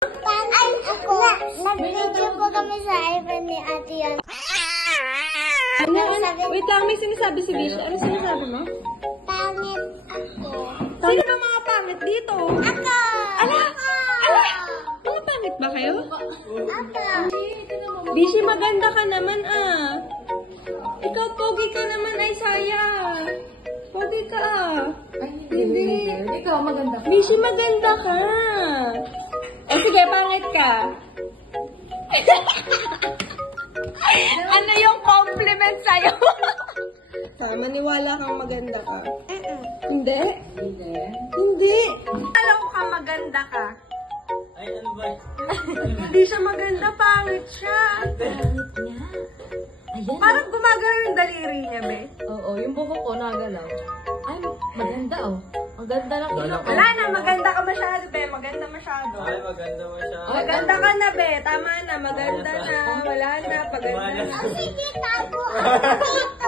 Ay, ako. Nag-video po kami sa iPhone ni Ate Yon. Wait lang, may sinasabi si Bish. Ano sinasabi mo? Pangit ako. Sino ba mga pangit dito? Ako! Ala! Ala! Mga pangit ba kayo? Ako! Bishi, maganda ka naman ah. Ikaw, pogi ka naman ay saya. Pogi ka ah. Ay, hindi. Ikaw, maganda ka. Bishi, maganda ka. O sige, pangit ka. Ano yung compliment sa'yo? Maniwala kang maganda ka. Hindi? Hindi. Hindi. Alam ko ka maganda ka. Ay, ano ba? Hindi siya maganda, pangit siya. Pangit niya. Ayan. Parang gumagalaw yung daliri niya, be. Oo, yung buko ko nagalaw. Ay, maganda oh. Maganda lang ikaw. Wala na, maganda ka masyado, be. Maganda masyado. Ay, maganda mo siya. Maganda ka na, be. Tama na, maganda na. Wala na, paganda na. Sige, tapo ako.